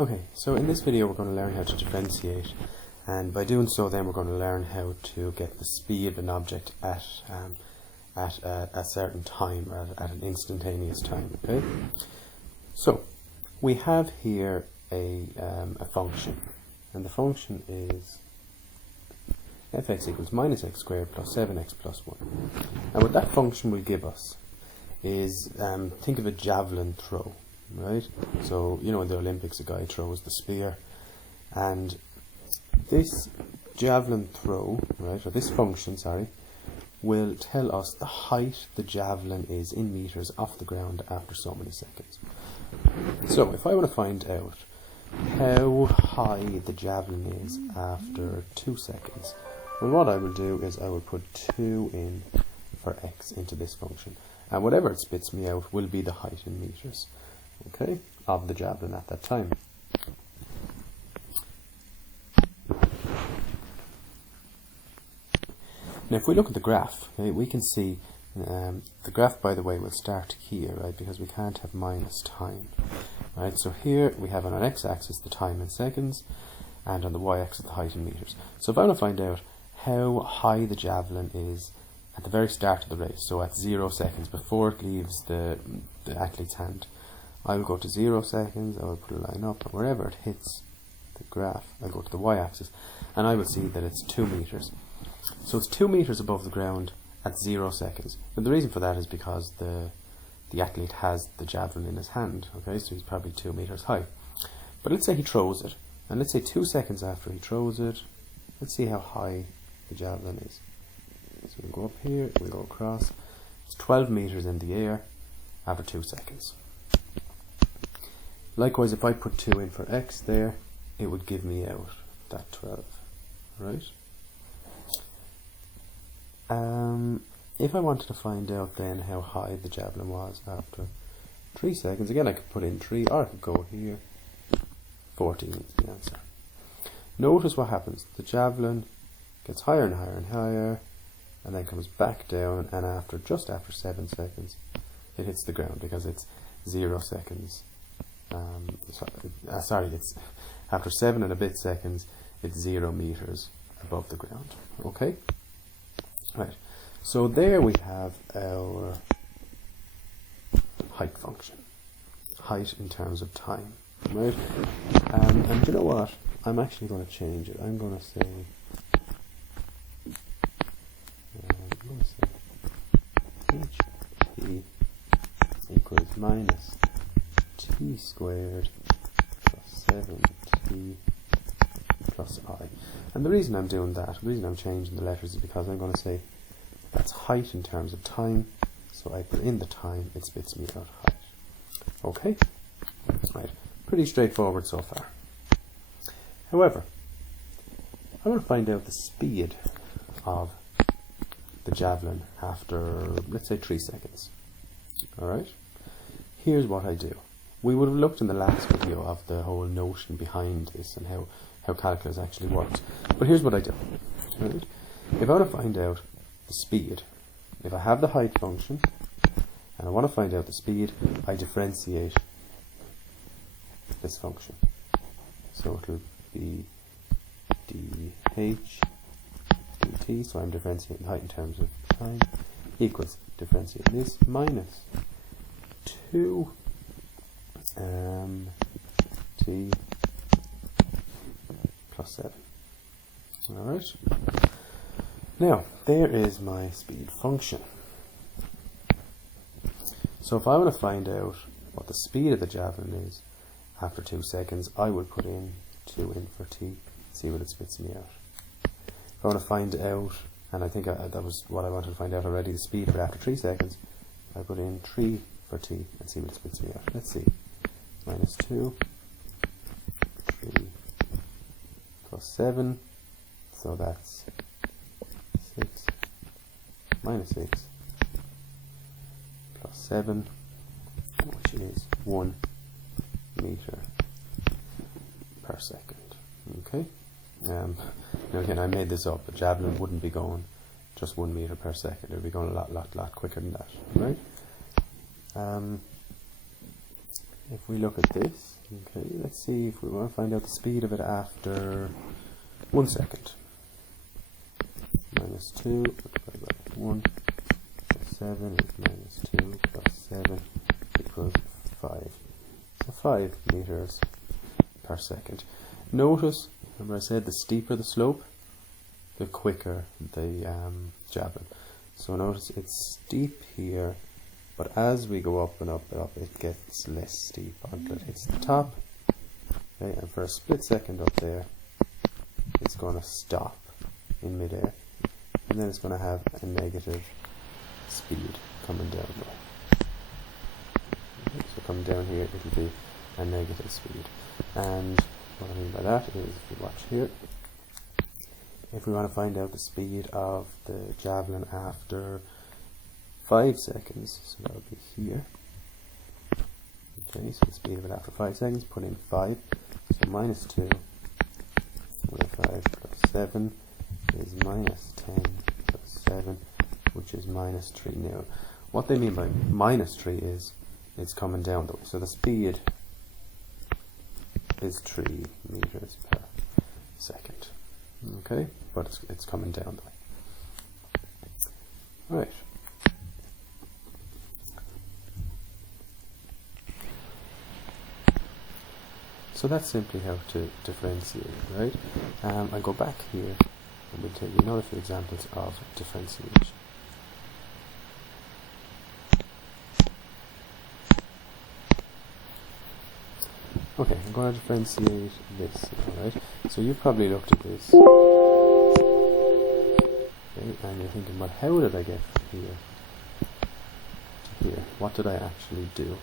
Okay, so in this video we're going to learn how to differentiate, and by doing so then we're going to learn how to get the speed of an object at a certain time, or at an instantaneous time. Okay, so we have here a function, and the function is fx equals minus x squared plus 7x plus 1. And what that function will give us is, think of a javelin throw. Right, so you know in the Olympics a guy throws the spear, and this javelin throw, right, or this function, sorry, will tell us the height the javelin is in meters off the ground after so many seconds. So if I want to find out how high the javelin is after 2 seconds, well, what I will do is I will put 2 in for x into this function, and whatever it spits me out will be the height in meters, okay, of the javelin at that time. Now if we look at the graph, right, we can see the graph, by the way, will start here, right, because we can't have minus time. Right, so here we have on our x-axis the time in seconds, and on the y-axis the height in meters. So if I want to find out how high the javelin is at the very start of the race, so at 0 seconds before it leaves the athlete's hand, I will go to 0 seconds, I will put a line up, and wherever it hits the graph, I'll go to the y-axis, and I will see that it's 2 meters. So it's 2 meters above the ground at 0 seconds. And the reason for that is because the athlete has the javelin in his hand, okay, so he's probably 2 meters high. But let's say he throws it, and let's say 2 seconds after he throws it, let's see how high the javelin is. So we'll go up here, we'll go across, it's 12 meters in the air after 2 seconds. Likewise, if I put 2 in for x there, it would give me out that 12, right? If I wanted to find out then how high the javelin was after 3 seconds, again I could put in 3, or I could go here, 14 is the answer. Notice what happens, the javelin gets higher and higher and higher, and then comes back down, and just after 7 seconds it hits the ground, because it's 0 seconds. It's after 7 and a bit seconds, it's 0 meters above the ground. Okay, right. So there we have our height function, height in terms of time, right? And you know what? I'm actually going to change it. I'm going to say ht equals minus t squared plus 7t plus I. And the reason I'm doing that, the reason I'm changing the letters, is because I'm going to say that's height in terms of time, so I put in the time, it spits me out height. Okay? Right, pretty straightforward so far. However, I want to find out the speed of the javelin after, let's say, 3 seconds. Alright? Here's what I do. We would have looked in the last video of the whole notion behind this and how calculus actually works. But here's what I do. Right? If I want to find out the speed, if I have the height function and I want to find out the speed, I differentiate this function. So it will be dh dt, so I'm differentiating height in terms of time, equals differentiating this minus 2 t plus 7. Alright. Now, there is my speed function. So if I want to find out what the speed of the javelin is after 2 seconds, I would put in 2 in for t, see what it spits me out. If I want to find out, and I think that was what I wanted to find out already, the speed of it after 3 seconds, I put in 3 for t and see what it spits me out. Let's see. Minus 2, 3 plus 7, so that's 6 minus 6 plus 7, which is 1 meter per second. Okay. Now again, I made this up. A javelin wouldn't be going just 1 meter per second. It would be going a lot quicker than that, right? if we look at this, okay, let's see if we want to find out the speed of it after 1 second. Minus 2 multiplied by 1 plus 7 is minus 2 plus 7 equals 5. So 5 meters per second. Notice, remember I said the steeper the slope, the quicker the javelin. So notice it's steep here, but as we go up and up and up, it gets less steep until it hits the top. Okay, and for a split second up there, it's going to stop in midair, and then it's going to have a negative speed coming down the way. Okay, so coming down here, it'll be a negative speed. And what I mean by that is, if you watch here, if we want to find out the speed of the javelin after 5 seconds, so that would be here. Okay, so the speed of it after 5 seconds, put in 5, so minus 2 with 5 plus 7 is minus 10 plus 7, which is minus 3. Now, what they mean by minus 3 is it's coming down the way, so the speed is 3 meters per second. Okay, but it's coming down the way. Right. So that's simply how to differentiate, right? I'll go back here and we'll take another few examples of differentiation. Okay, I'm going to differentiate this, alright? So you've probably looked at this, okay, and you're thinking, well, how did I get from here to here? What did I actually do?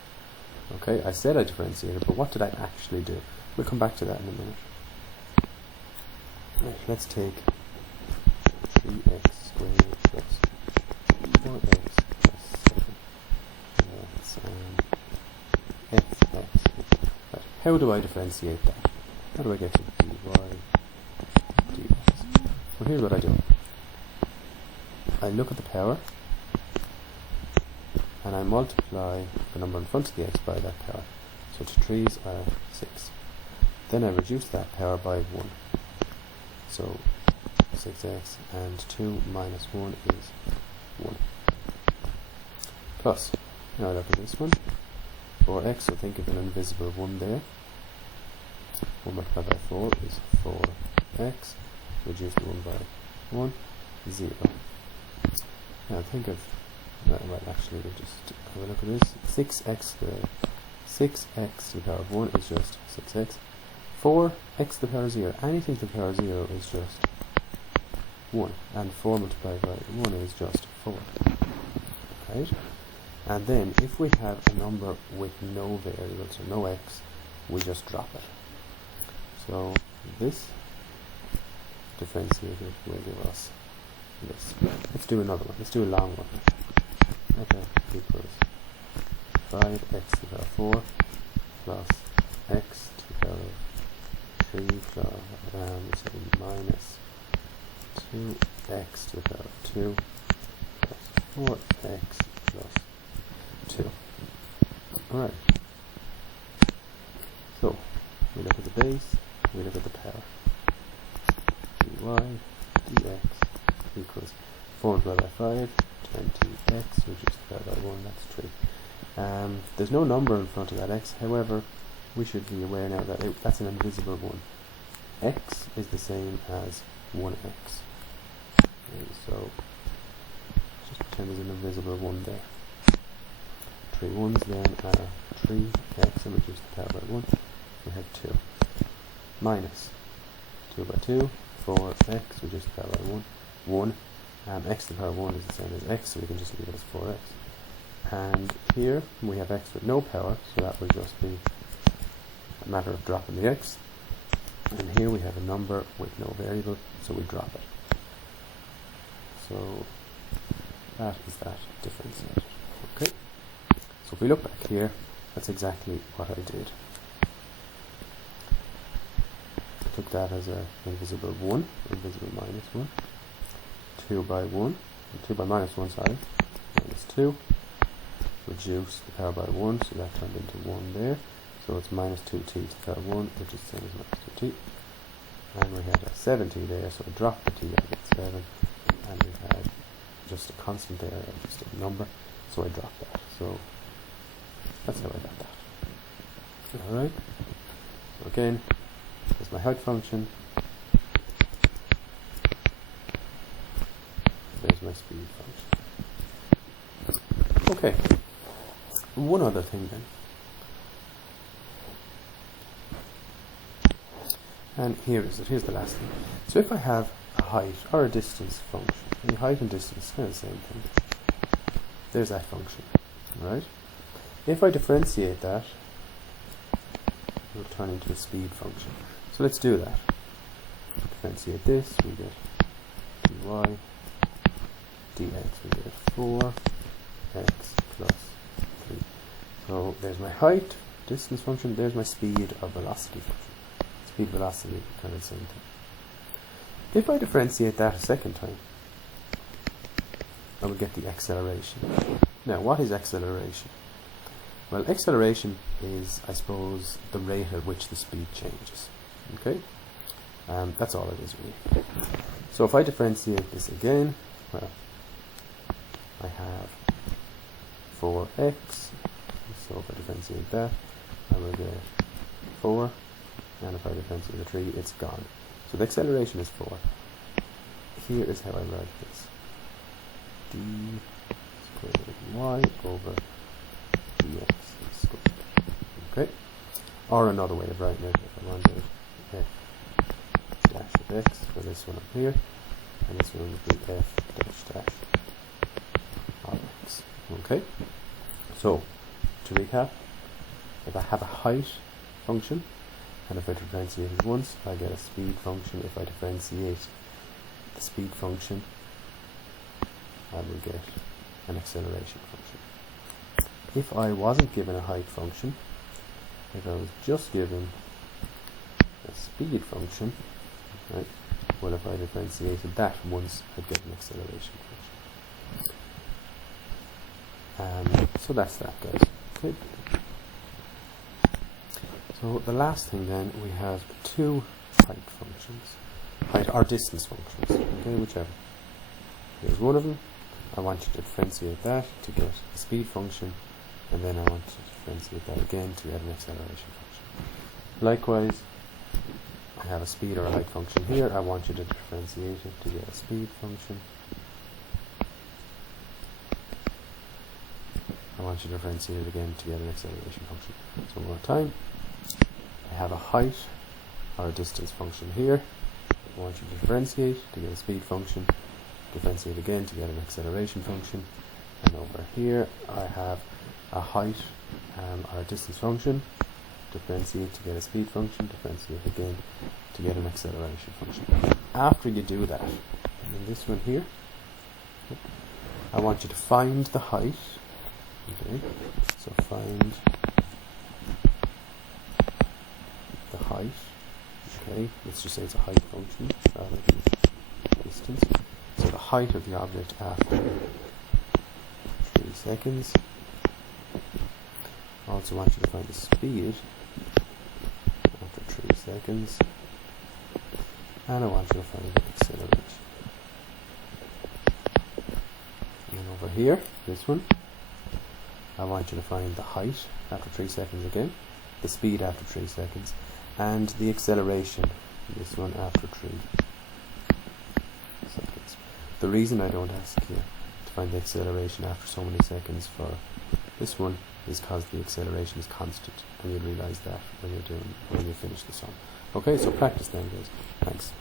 Okay, I said I differentiated, but what did I actually do? We'll come back to that in a minute. Right, let's take 3x squared plus 4x plus 7 fx. Right, how do I differentiate that? How do I get to dy dx? Well, here's what I do. I look at the power, and I multiply the number in front of the x by that power. So 2 3's are 6. Then I reduce that power by 1. So 6x and 2 minus 1 is 1. Plus, now look at this one. 4x, so think of an invisible 1 there. 1 multiplied by 4 is 4x. Reduce 1 by 1, 0. Now think of, right, actually we'll just have a look at this. 6x squared. 6x to the power of 1 is just 6x. 4x to the power of 0. Anything to the power of 0 is just 1. And 4 multiplied by 1 is just 4. Right? And then if we have a number with no variable, so no x, we just drop it. So this differentiated will give us this. Let's do another one. Let's do a long one. Okay, equals 5x to the power of 4 plus x to the power of 3 plus minus 2x to the power of 2 plus 4x plus 2. Alright. So, we look at the base, we look at the power. dy dx equals 4 multiplied by 5, 20x, which is divided by 1, that's 3. There's no number in front of that x, however, we should be aware now that that's an invisible 1. X is the same as 1x. Okay, so, just pretend there's an invisible 1 there. 3 1's then are 3x, and reduce the power by 1, we have 2. Minus 2 by 2, 4x, reduce the power by 1, 1. X to the power of 1 is the same as x, so we can just leave it as 4x. And here we have x with no power, so that will just be a matter of dropping the x. And here we have a number with no variable, so we drop it. So that is that differentiated. Okay. So if we look back here, that's exactly what I did. I took that as an invisible 1, invisible minus 1, 2 by 1, 2 by minus 1, sorry, minus 2, reduce the power by 1, so that turned into 1 there, So it's minus 2t to the power 1, which is the same as minus 2t. And we had a 7t there, so I dropped the t, I get 7. And we had just a constant there, just a number, so I dropped that. So that's how I got that. Alright, so again, there's my height function, there's my speed function. Okay, one other thing then. And here is it, here's the last thing. So if I have a height or a distance function, and height and distance, kind of the same thing. There's that function, right? If I differentiate that, it will turn into a speed function. So let's do that. Differentiate this, we get dy, dx, we get 4x plus 3. So there's my height, distance function, there's my speed or velocity function. Speed, velocity, kind of the same thing. If I differentiate that a second time, I will get the acceleration. Now, what is acceleration? Well, acceleration is, I suppose, the rate at which the speed changes. Okay? That's all it is, really. So if I differentiate this again, well, I have 4x. So if I differentiate that, I will get 4. And if I differentiate the 3, it's gone. So the acceleration is 4. Here is how I write this. d squared y over dx squared. Okay? Or another way of writing it, if I wanted f dash of x for this one up here, and this one would be f dash dash of x. Okay? So, to recap, if I have a height function, and if I differentiate it once, I get a speed function. If I differentiate the speed function, I will get an acceleration function. If I wasn't given a height function, if I was just given a speed function, right, well, if I differentiated that once, I'd get an acceleration function. So that's that, guys. Okay. So the last thing then, we have two height functions, height or distance functions, okay, whichever. Here's one of them. I want you to differentiate that to get a speed function, and then I want to differentiate that again to get an acceleration function. Likewise, I have a speed or a height function here. I want you to differentiate it to get a speed function. I want you to differentiate it again to get an acceleration function. So one more time. I have a height or a distance function here. I want you to differentiate to get a speed function, differentiate again to get an acceleration function, and over here I have a height or a distance function, differentiate to get a speed function, differentiate again to get an acceleration function. After you do that, in this one here, I want you to find the height. Okay, so find the height. Okay, let's just say it's a height function rather than distance. So the height of the object after 3 seconds. I also want you to find the speed after 3 seconds. And I want you to find the acceleration. And over here, this one, I want you to find the height after 3 seconds again, the speed after 3 seconds, and the acceleration, this one after 3 seconds. The reason I don't ask you to find the acceleration after so many seconds for this one is because the acceleration is constant, and you'll realize that when you finish the sum. Okay, so practice then, guys. Thanks.